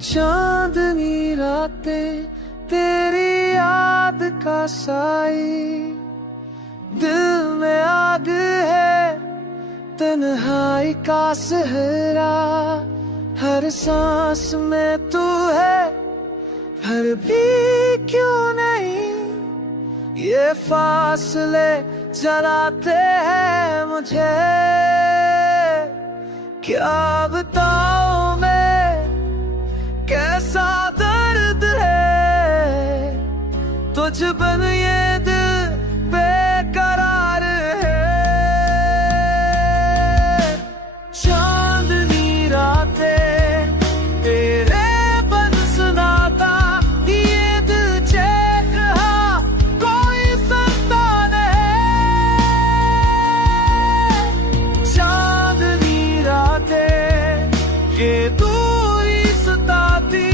चांदनी रातें तेरी याद का साई, दिल में आग है तन्हाई का सहरा। हर सांस में तू है, फिर भी क्यों नहीं ये फासले जलाते हैं मुझे। क्या बताऊं मैं कैसा दर्द है, तुझ बिन ये दिल बेकरार है। चांदनी रातें तेरे बन सुनाता, ये दिल चेख रहा कोई संतान है। चांदनी रातें ये दूरी सताती,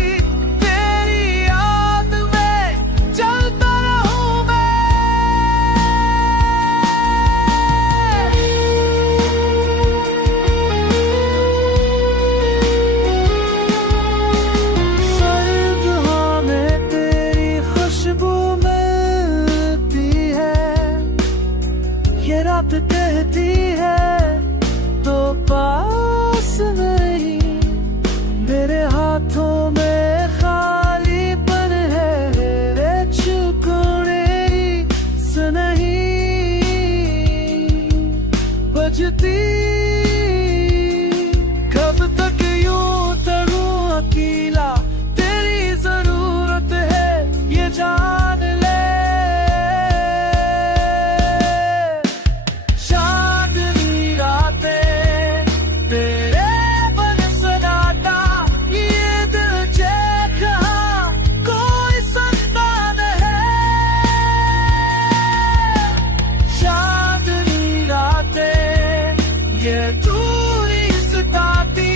तेरी याद में चलता रहूं मैं। सर्द हवा में तेरी खुशबू मिलती है, ये रात कहती है तो पास नहीं। मेरे हाथों में खालीपन है, चुकोड़े से नहीं बजती। कब तक यूं तरूं अकेला, तेरी जरूरत है ये जान ले। चांदनी रातें तेरे बन सनाटा, ये दिल चेख रहा कोई संतान है। चांदनी रातें ये दूरी सताती,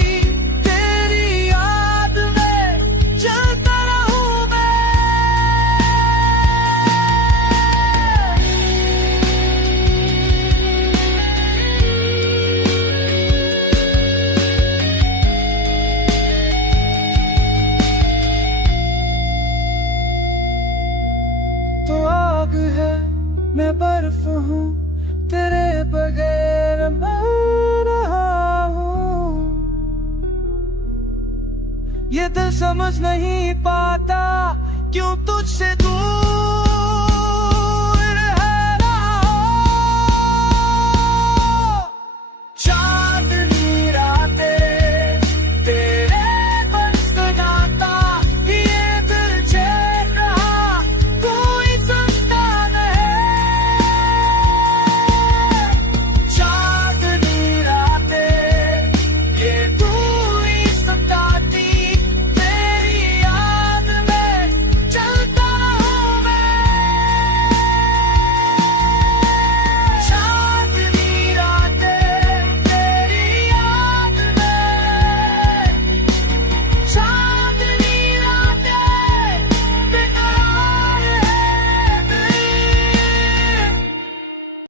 तेरी याद में चलता रहूं मैं। तो आग है मैं बर्फ हूँ, तेरे बगैर मर रहा हूँ। ये दिल समझ नहीं पाता क्यों तुझसे दूर